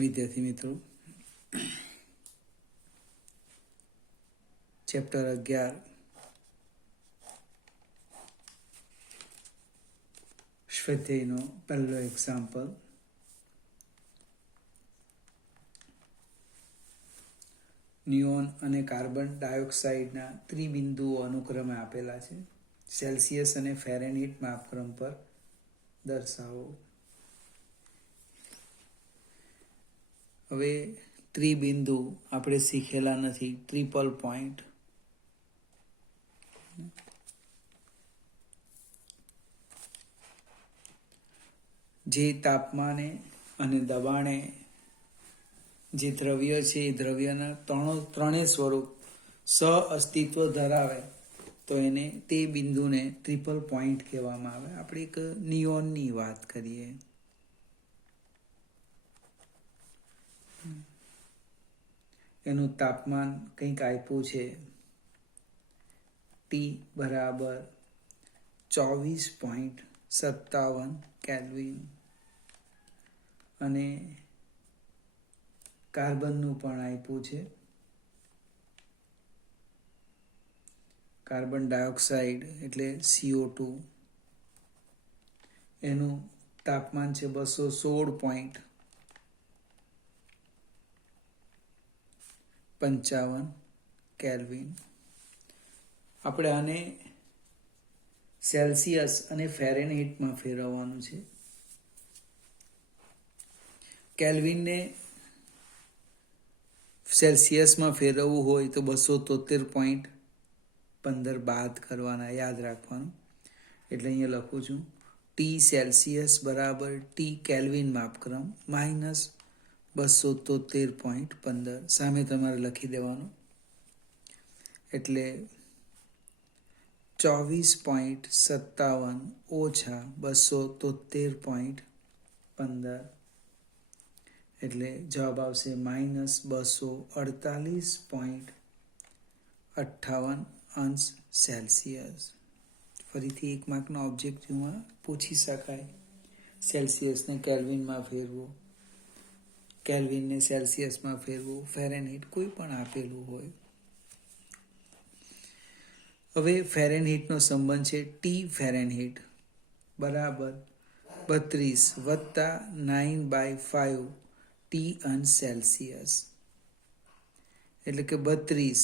વિદ્યાર્થી મિત્રો, ચેપ્ટર 11 સ્વાધ્યાયનો પહેલો એક્ઝામ્પલ. નિયોન અને કાર્બન ડાયોક્સાઇડના ત્રિબિંદુઓ અનુક્રમે આપેલા છે. સેલ્સિયસ અને ફેરેનહીટ માપક્રમ પર દર્શાવો. હવે ત્રિબિંદુ આપણે શીખેલા નથી. ટ્રિપલ પોઈન્ટ, જે તાપમાને અને દબાણે જે દ્રવ્ય છે એ દ્રવ્યના ત્રણેય સ્વરૂપ સહઅસ્તિત્વ ધરાવે તો એને તે બિંદુને ટ્રિપલ પોઈન્ટ કહેવામાં આવે. આપણે એક નિયોનની વાત કરીએ. એનું તાપમાન કંઈક આપ્યું છે, T બરાબર 24.57 કેલ્વિન, અને કાર્બનનું પણ આપ્યું છે. કાર્બન ડાયોક્સાઇડ એટલે CO2, એનું તાપમાન છે 216.55 કેલ્વિન. આપણે આને સેલ્સિયસ અને ફેરેનહીટમાં ફેરવવાનું છે. કેલ્વિનને સેલ્સિયસમાં ફેરવવું હોય તો 273.15 બાદ કરવાના, યાદ રાખવાનું. એટલે અહીંયા લખું છું ટી સેલ્સિયસ બરાબર ટી કેલ્વિન માપક્રમ માઇનસ 273.15. સામે તમારે લખી દેવાનું. એટલે 24.57 ઓછા 273.15 એટલે જવાબ આવશે માઇનસ 248.58 અંશ સેલ્સિયસ. ફરીથી 1 માર્કના ઓબ્જેક્ટિવમાં પૂછી શકાય. સેલ્સિયસને કેલ્વિનમાં ફેરવો, કેલ્વિનને સેલ્સિયસમાં ફેરવો, ફેરેનહીટ કોઈ પણ આપેલું હોય. હવે ફેરેનહીટનો સંબંધ છે ટી ફેરેનહીટ બરાબર 32 વત્તા 9/5 ટી અંશ સેલ્સિયસ, એટલે કે 32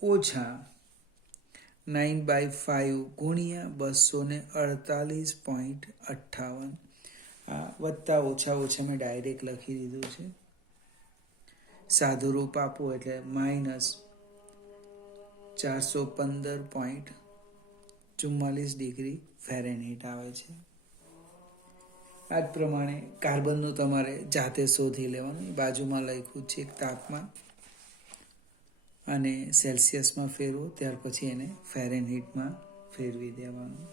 ઓછા 9/5 ગુણ્યા 248.58. આ વત્તા ઓછા મેં ડાયરેક્ટ લખી દીધું છે. સાદું રૂપ આપો એટલે માઇનસ 415.44 ડિગ્રી ફેરેનહીટ આવે છે. આ જ પ્રમાણે કાર્બનનું તમારે જાતે શોધી લેવાનું. બાજુમાં લખ્યું છે એક તાપમાન, અને સેલ્સિયસમાં ફેરવો, ત્યાર પછી એને ફેરેનહીટમાં ફેરવી દેવાનું.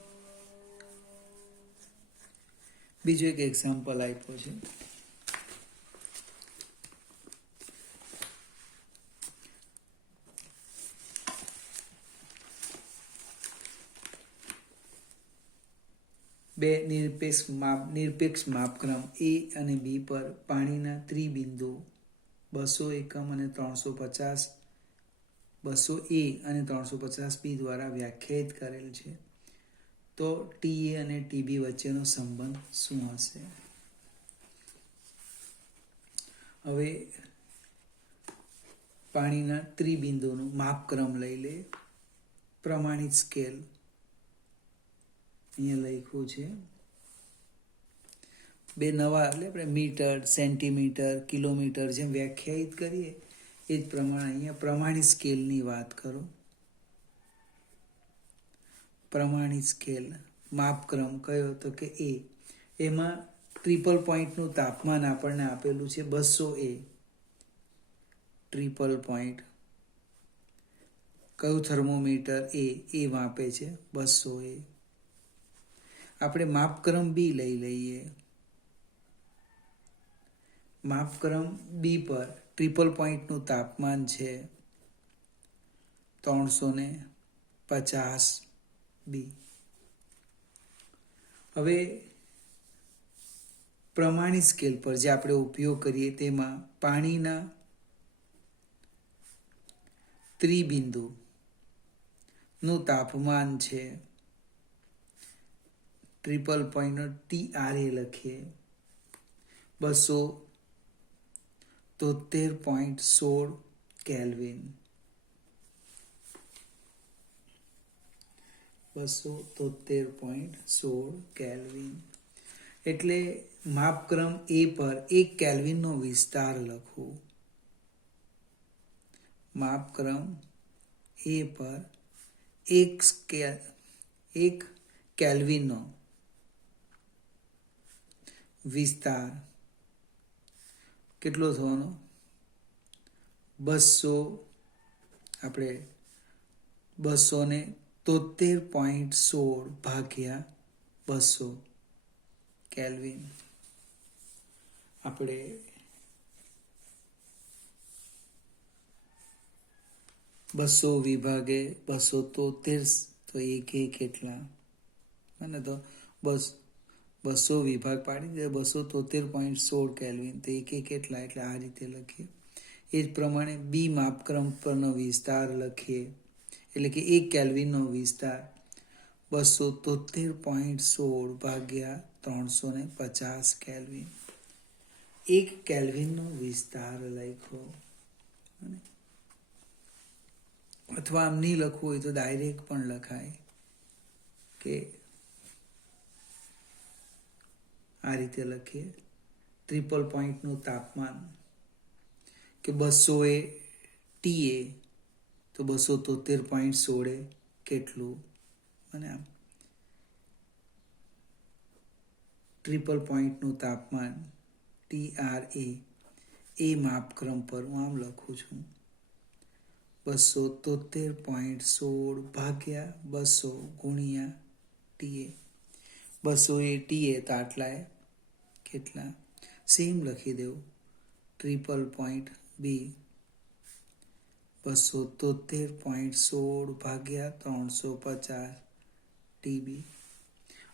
બીજો એક એક્ઝામ્પલ આપ્યો છે. બે નિરપેક્ષ માપક્રમ A અને B પર પાણીના ત્રિબિંદુ 200 એકમ અને 350 200A અને 350B દ્વારા વ્યાખ્યાયિત કરેલ છે. તો TA અને TB વચ્ચેનો સંબંધ શું હશે? હવે પાણીના ત્રિબિંદુનું માપક્રમ લઈ લે. પ્રમાણિત સ્કેલ અહીંયા લખ્યું છે. બે નવા એટલે આપણે મીટર, સેન્ટીમીટર, કિલોમીટર જેમ વ્યાખ્યાયિત કરીએ એ જ પ્રમાણે અહીંયા પ્રમાણિત સ્કેલની વાત કરો. પ્રમાણિત સ્કેલ માપક્રમ કયો? તો કે A. એમાં ટ્રિપલ પોઈન્ટનું તાપમાન આપણને આપેલું છે 200A. ટ્રિપલ પોઈન્ટ કયું થર્મોમીટર? એ માપે છે 200A. આપણે માપક્રમ B લઈ લઈએ. માપક્રમ B પર ટ્રિપલ પોઈન્ટનું તાપમાન છે 350B. હવે પ્રમાણિત સ્કેલ પર જે આપણે ઉપયોગ કરીએ તેમાં પાણીના ત્રિબિંદુનું તાપમાન છે 3.TRA લખીએ 273.16 કેલ્વિન 273.16 કેલ્વિન એટલે માપક્રમ એ પર 1 કેલ્વિનનો વિસ્તાર લખો. માપક્રમ એ પર 1 કેલ્વિનનો વિસ્તાર કેટલો થવાનો 273.16 ભાગ્યા 200 કેલ્વિન. આપણે 200 વિભાગે 273 તો એક કેટલા મને તો બસ 200 વિભાગ પાડી દે 273.16 કેલ્વિન તો એક કેટલા એટલે આ રીતે લખીએ. એ જ પ્રમાણે બી માપક્રમ પરનો વિસ્તાર લખીએ એટલે કે 1 કેલ્વિનનો વિસ્તાર 273.16 ભાગ્યા 350 કેલ્વિન. 1 કેલ્વિનનો વિસ્તાર લખ્યો. અથવા આમ નહીં લખવું હોય તો ડાયરેક્ટ પણ લખાય કે આ રીતે લખીએ ટ્રિપલ પોઈન્ટનું તાપમાન કે 200 એ ટીએ તો 273.16 કેટલું અને આમ ટ્રિપલ પોઈન્ટનું તાપમાન TRA એ માપક્રમ પર હું આમ લખું છું 273.16 ભાગ્યા 200 ગુણ્યા ટીએ 200 એ ટીએ તો આટલા કેટલા સેમ લખી દેવું ટ્રિપલ પોઈન્ટ બી 273.16 ભાગ્યા 350 ટીબી.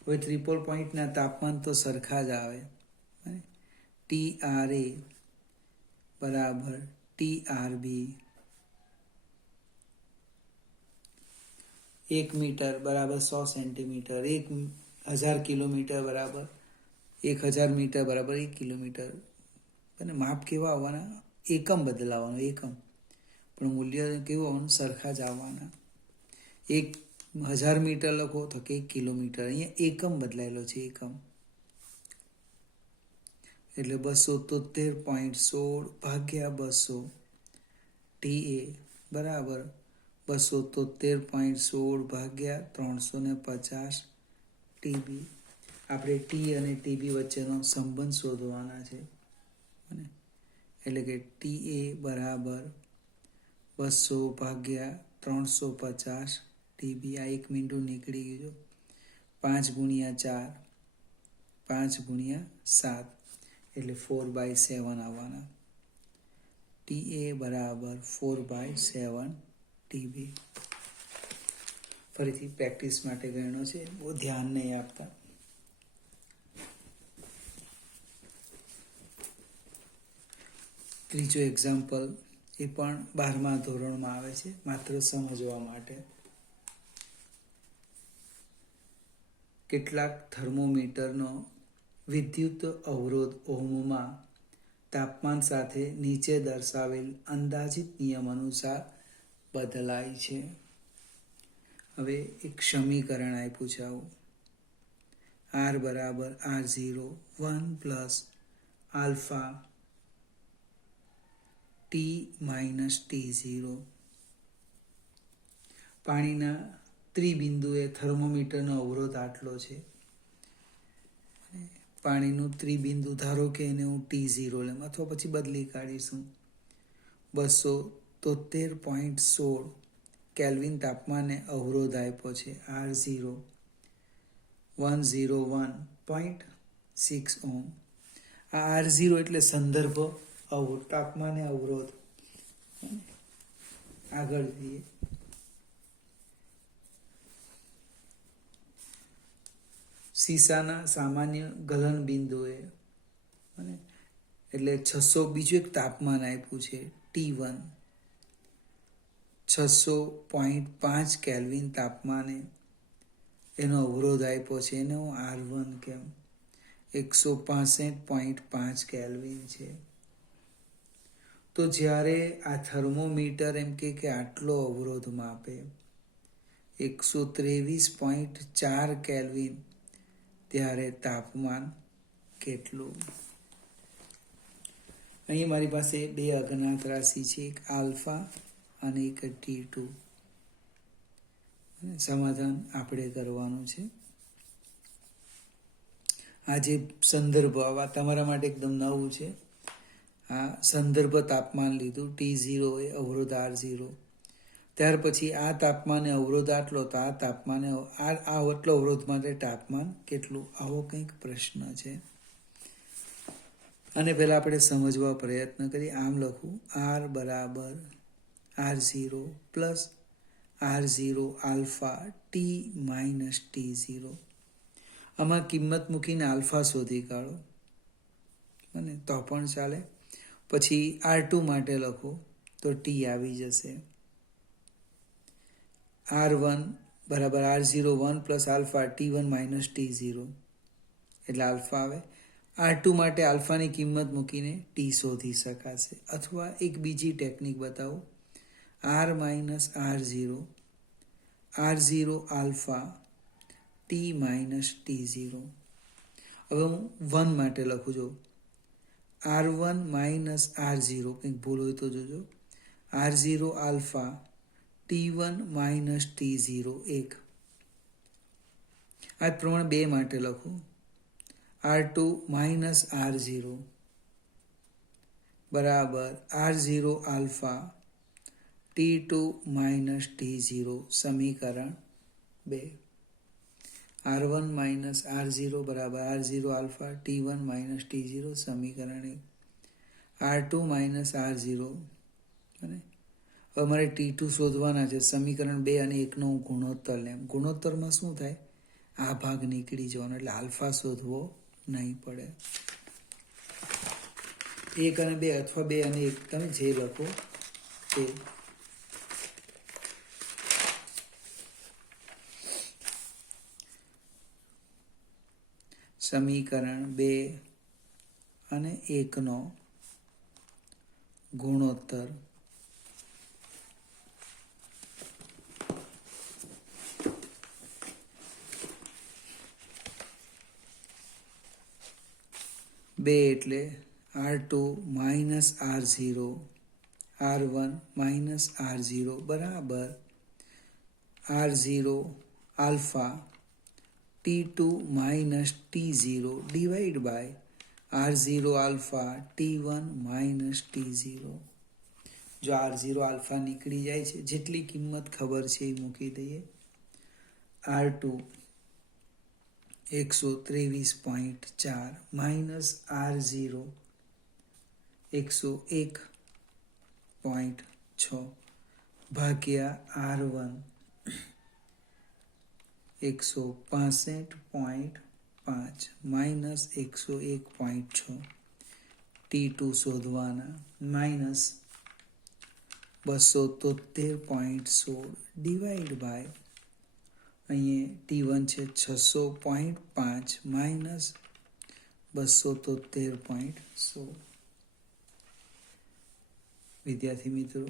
હવે ટ્રિપલ પોઈન્ટના તાપમાન તો સરખા જ આવે TRA બરાબર TRB 1 મીટર બરાબર 100 સેન્ટીમીટર 1000 કિલોમીટર બરાબર 1000 મીટર બરાબર 1 કિલોમીટર. અને માપ કેવા આવવાના એકમ બદલાવાનું એકમ પણ મૂલ્ય કેવું આવવાનું સરખા જ આવવાના. 1000 મીટર લખો તો કે 1 કિલોમીટર અહીંયા એકમ બદલાયેલો છે એકમ એટલે 273.16 ભાગ્યા 200 ટીએ બરાબર 273.16 ભાગ્યા 350 ટીબી. આપણે ટી અને ટીબી વચ્ચેનો સંબંધ શોધવાના છે એટલે કે ટીએ બરાબર 200 ભાગ્યા 350 ટીબી. આ 1 મિનિટ નીકળી ગયું 5 ગુણ્યા 4 5 ગુણ્યા 7 એટલે 4/7 આવવાના. ટીએ બરાબર 4/7 ટીબી. ફરીથી પ્રેક્ટિસ માટે ગણ્યો છે બહુ ધ્યાન નહીં આપતા. ત્રીજો એક્ઝામ્પલ એ પણ 12મા ધોરણમાં આવે છે માત્ર સમજવા માટે. કેટલાક થર્મોમીટરનો વિદ્યુત અવરોધ ઓહ્મમાં તાપમાન સાથે નીચે દર્શાવેલ અંદાજિત નિયમ અનુસાર બદલાય છે. હવે એક સમીકરણ આપ્યું છે આવું R બરાબર R0 1 plus alpha T minus T0. પાણીના ત્રિબિંદુએ થર્મોમીટરનો અવરોધ આટલો છે. પાણીનું ત્રિબિંદુ ધારો કે એને હું T0 લેમ અથવા પછી બદલી કાઢીશું 273.16 કેલ્વિન તાપમાને અવરોધ આપ્યો છે R0 101.6 ઓહ્મ. આ R0 એટલે સંદર્ભ તાપમાને અવરોધ. આગળ જઈએ શીશાના સામાન્ય ગલન બિંદુએ અને એટલે 600 બીજું એક તાપમાન આપ્યું છે T1, 600.5 કેલ્વિન તાપમાને એનો અવરોધ આપ્યો છે, એને હું R1 કેમ, 165.5 કેલ્વિન છે. તો જ્યારે આ થર્મોમીટર એમ કે આટલો અવરોધ માપે 123.4 કેલ્વિન, ત્યારે તાપમાન કેટલું? અહીં મારી પાસે બે અજ્ઞાત રાશિ છે, એક આલ્ફા અને એક T2. સમાધાન આપણે કરવાનું છે. આ જે સંદર્ભ આવા તમારા માટે એકદમ નવું છે. આ સંદર્ભ તાપમાન લીધું T0 એ અવરોધ R0, ત્યાર પછી આ તાપમાને અવરોધ આટલો, તો આ તાપમાને આ આટલો અવરોધ માટે તાપમાન કેટલું, આવો કંઈક પ્રશ્ન છે. અને પહેલાં આપણે સમજવા પ્રયત્ન કરીએ. આમ લખું R બરાબર R0 plus R0 alpha T minus T0. આમાં કિંમત મૂકીને આલ્ફા શોધી કાઢો અને તો પણ ચાલે. પછી R2 માટે લખો તો T આવી જશે. R1 બરાબર R0 1 plus alpha T1 minus T0 એટલે આલ્ફા આવે. R2 માટે આલ્ફાની કિંમત મૂકીને T શોધી શકાશે. અથવા એક બીજી ટેકનિક બતાવું, R minus R0 alpha T minus T0. હવે હું 1 માટે લખું છું, R1 માઇનસ R0, કંઈક ભૂલ હોય તો જોજો. R0 alpha T1 minus T0 1. આ પ્રમાણે 2 માટે લખું, R2 માઇનસ R0 બરાબર R0 alpha T2 minus T0, સમીકરણ 2. R1 માઇનસ R0 બરાબર R0 alpha T1 minus T0, સમીકરણ 1. R2 માઇનસ R0 અને હવે મારે T2 શોધવાના છે. સમીકરણ 2 અને 1નો હું ગુણોત્તર લેમ. ગુણોત્તરમાં શું થાય, આ ભાગ નીકળી જવાનો, એટલે આલ્ફા શોધવો નહીં પડે. 1 અને 2 અથવા 2 અને 1, તમે જે લખો તે. સમીકરણ 2 અને 1નો ગુણોત્તર બે એટલે R2 minus R0 R1 minus R0 બરાબર R0 alpha T2 minus T0 divide by R0 alpha T1 minus T0. જો R0 આલ્ફા નીકળી જાય છે, જેટલી કિંમત ખબર છે એ મૂકી દઈએ. R2 123.4 માઇનસ R0 101.6 ભાગ્યા R1 165.5 માઇનસ 101.6. T2 શોધવાના, માઇનસ 273.16 ડિવાઈડ બાય અહીંયા T1 છે 600.5 માઇનસ 273.16. વિદ્યાર્થી મિત્રો,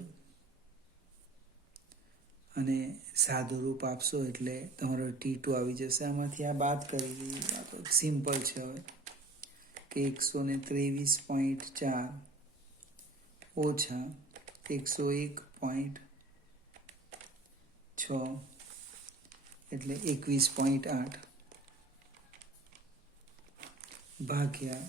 અને સાદું રૂપ આપશો એટલે તમારો T2 આવી જશે. આમાંથી આ બાદ કરી દઈએ, આ તો સિમ્પલ છે હવે, કે 123.4 ઓછા 101.6 એટલે 21.8 ભાગ્યા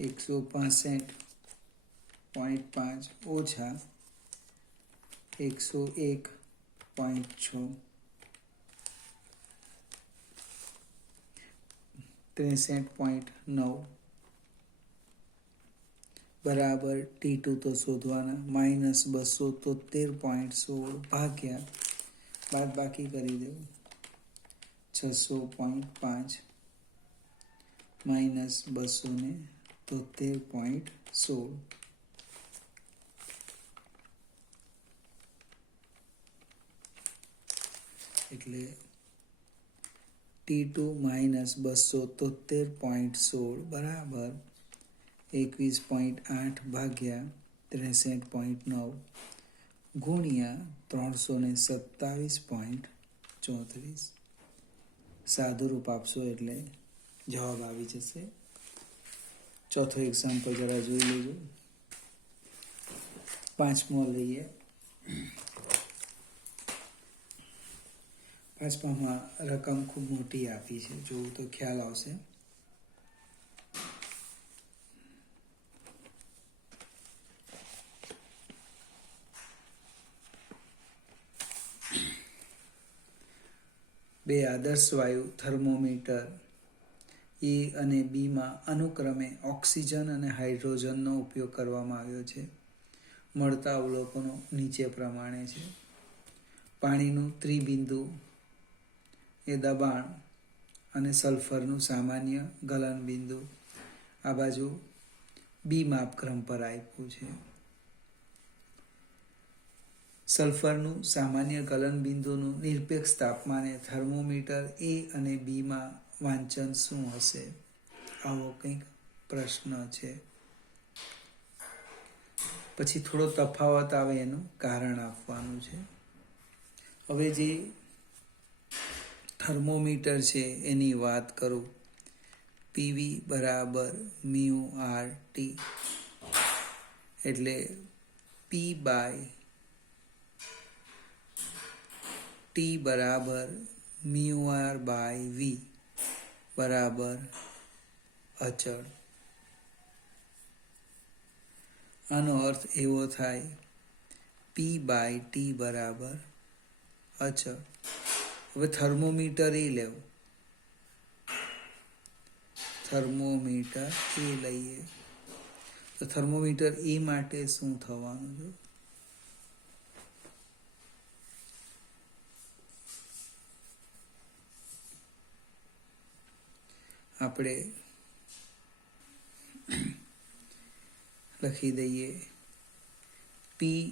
165.5 ઓછા 101.6 63.9 બરાબર T2 તો શોધવાના, માઇનસ 273.16 ભાગ્યા બાદ બાકી કરી દેવું 600.5 માઇનસ 273.16 એટલે T2 માઇનસ 273.16 બરાબર 21.8 ભાગ્યા 63.9 ગુણ્યા 327.34. સાદુરૂપ આપશો એટલે જવાબ આવી જશે. ચોથો એક્ઝામ્પલ જરા જોઈ લેજો. પાંચમો લઈએ. પાંચમામાં રકમ ખૂબ મોટી આપી છે, જોવું તો ખ્યાલ આવશે. બે આદર્શ વાયુ થર્મોમીટર એ અને બીમાં અનુક્રમે ઓક્સિજન અને હાઇડ્રોજનનો ઉપયોગ કરવામાં આવ્યો છે. મળતા અવલોકનો નીચે પ્રમાણે છે. પાણીનું ત્રિબિંદુ એ દબાણ અને સલ્ફરનું સામાન્ય ગલન બિંદુ આ બાજુ બી માપક્રમ પર આપ્યું છે. સલ્ફરનું સામાન્ય ગલન બિંદુનું નિરપેક્ષ તાપમાને થર્મોમીટર એ અને બીમાં વાંચન શું હશે? આવો કંઈક પ્રશ્ન છે. પછી થોડો તફાવત આવે એનું કારણ આપવાનું છે. હવે જે થર્મોમીટર છે એની વાત કરું. પીવી બરાબર મ્યુ આર ટી એટલે પી બાય ટી બરાબર મ્યુ આર બાય વી બરાબર અચળ. આનો અર્થ એવો થાય પી બાય ટી બરાબર અચળ. હવે થર્મોમીટર એ લેવું. થર્મોમીટર એ લઈએ તો થર્મોમીટર એ માટે શું થવાનું છે? આપણે લખી દઈએ P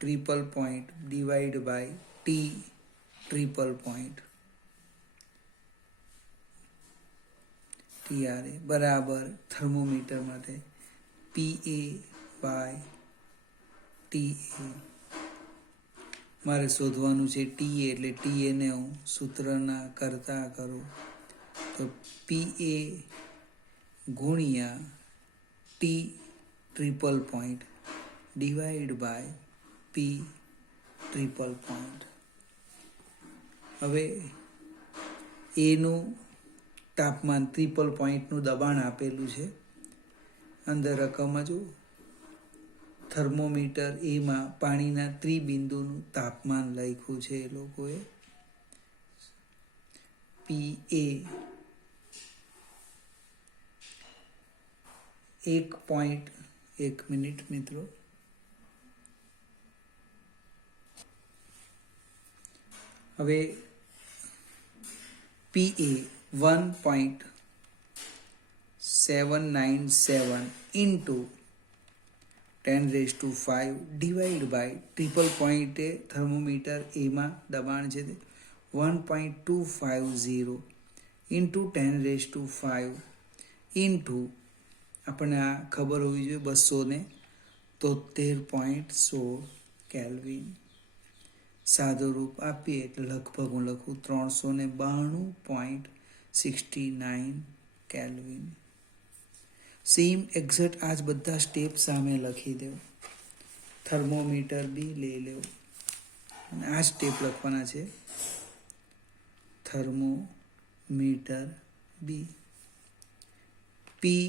triple point divide by T triple point TR બરાબર થર્મોમીટર માટે પી એ બાય ટી એ. મારે શોધવાનું છે ટી એ એટલે ટી એને હું સૂત્રના કરતા કરું તો પી એ ગુણ્યા T triple point divide by P triple point. હવે એનું તાપમાન ટ્રિપલ પોઈન્ટનું દબાણ આપેલું છે. અંદર રકમમાં જો થર્મોમીટર એમાં પાણીના ત્રિબિંદુનું તાપમાન લખ્યું છે એ લોકોએ. પી એ 1 મિનિટ મિત્રો. હવે P A 1.797 into 10⁵ divide by triple પોઈન્ટે થર્મોમીટર એમાં દબાણ છે તે 1.250 ઇન્ટુ 10⁵ ઇન્ટુ આપણને આ ખબર હોવી જોઈએ 273.16 કેલ્વિન. સાદુરૂપ આપીએ એટલે લગભગ હું લખું 392.69 કેલ્વિન. સેમ એક્ઝેક્ટ આ જ બધા સ્ટેપ સામે લખી દેવું. થર્મોમીટર બી લઈ લેવું અને આ સ્ટેપ લખવાના છે. Thermometer B P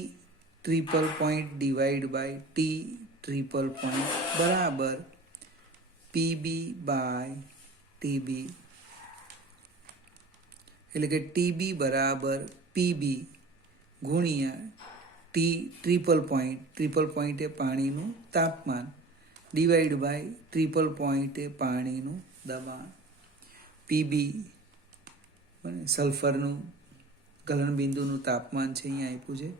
triple point divide by T triple point બરાબર પીબી બાય ટીબી એટલે કે ટીબી બરાબર પીબી ગુણ્યા ટી ટ્રિપલ પોઈન્ટે પાણીનું તાપમાન ડિવાઈડ બાય ટ્રિપલ પોઈન્ટે પાણીનું દબાણ. પીબી સલ્ફરનું ગલનબિંદુનું તાપમાન છે અહીંયા આપ્યું છે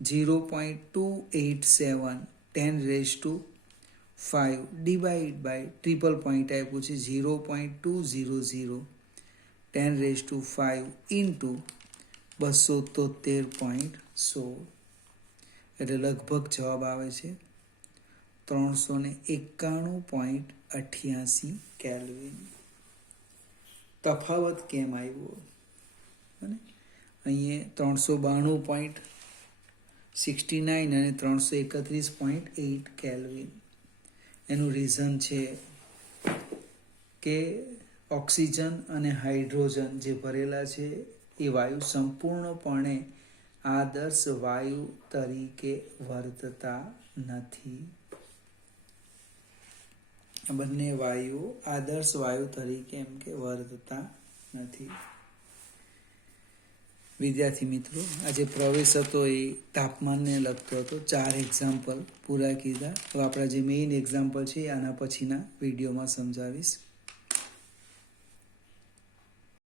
0.287 10⁵ ડિવાઈડ બાય ટ્રિપલ પોઈન્ટ આપ્યું છે 0.200 10⁵ ઇન્ટુ 273.16 એટલે લગભગ જવાબ આવે છે 391.88 કેલ્વિન. તફાવત કેમ આવ્યો? અને અહીંયા 392.69 અને 331.8 કેલ્વિન. એનું રીઝન છે કે ઓક્સિજન અને હાઇડ્રોજન જે ભરેલા છે એ વાયુ સંપૂર્ણપણે આદર્શ વાયુ તરીકે વર્તતા નથી. બંને વાયુઓ આદર્શ વાયુ તરીકે એમ કે વર્તતા નથી. વિદ્યાર્થી મિત્રો, આજે પ્રવેશ હતો એ તાપમાનને લગતો હતો. 4 એક્ઝામ્પલ પૂરા કીધા. હવે આપણા જે મેઇન એક્ઝામ્પલ છે આના પછીના વિડીયોમાં સમજાવીશ.